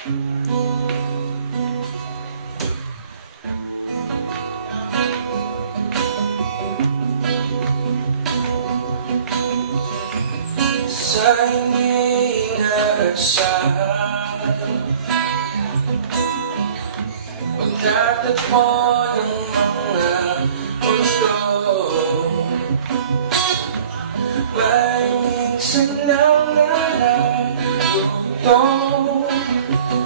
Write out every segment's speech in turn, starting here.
Sa hindi inaasahan, pagkatagpo ng mga mundo, may minsan lang nararugtong,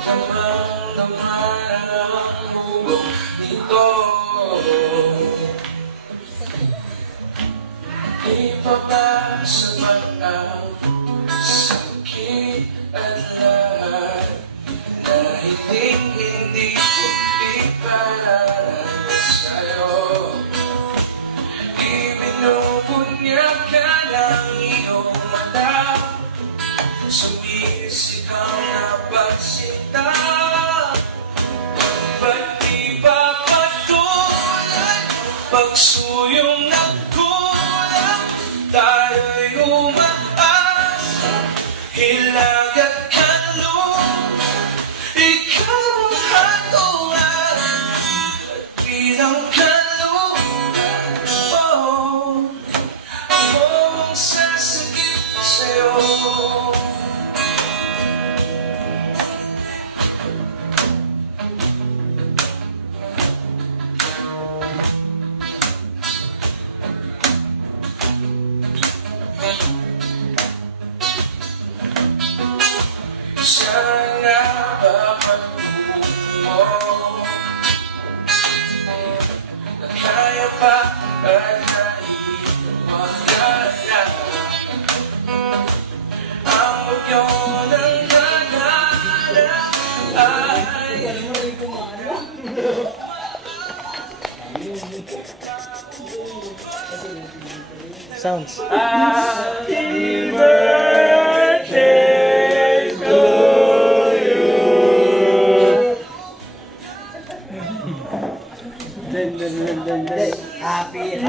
damang-daman ang hugong nito. Ipapasabak ang sakit at lahat na hindi ko iparanas sa'yo. Ibinubunyag ka ng iyong mata, sumisigaw na pagsinta. Ba't di ba patuloy pagsuyong nagkulang? Tayo'y umaasa, hilag at kanlong, ikaw ang hatungan at bilang kanlong. Ako ang sasakit sa'yo. Sana ba pagbuo na kaya pa at naipagdala ang bagyo ng kagala ay sounds. Happy birthday to you. Happy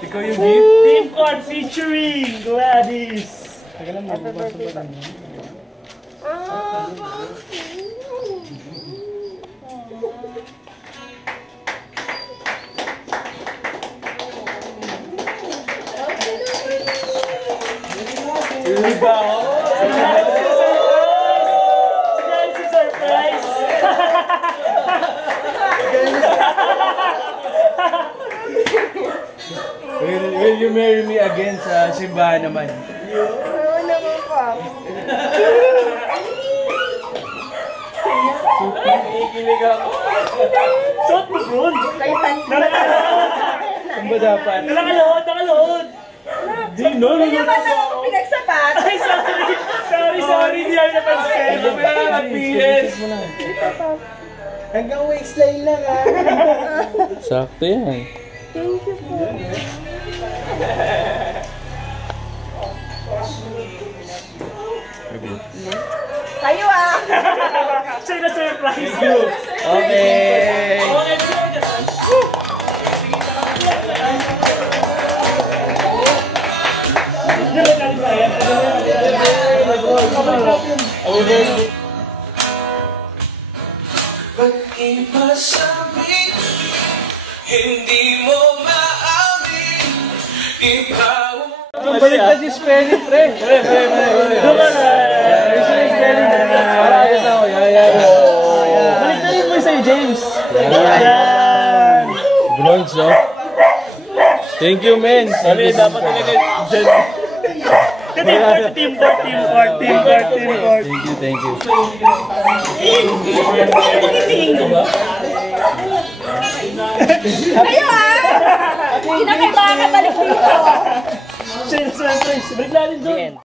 Ikaw yung gift. Team Card featuring Gladys. Tagal lang magbubukas sa badan mo. Diba? Si surprise! Will you marry me again sa simbahan naman? Oo naman pa. Ikilig ako. Suot mo bron! Saan ba dapat? Nakalood! Nakalood! Di, no, Hindi naman ako pinagsapat. Ay, sorry, di ako napansin. PS mo lang. Hanggang waistline lang ha. Sakto yan. Thank you po. Kayo ah! Siya na surprise! Okay. Ba't di masabi, hindi mo maamin, ikaw. Balik na si Spenny, pre. Balik na rin mo sa'yo, James! Vlogs, no? Thank you, men. Sabi, dapat talaga dyan. Team Court. Thank you. Kayo ah! Kinakailangan balik dito. Balik natin doon.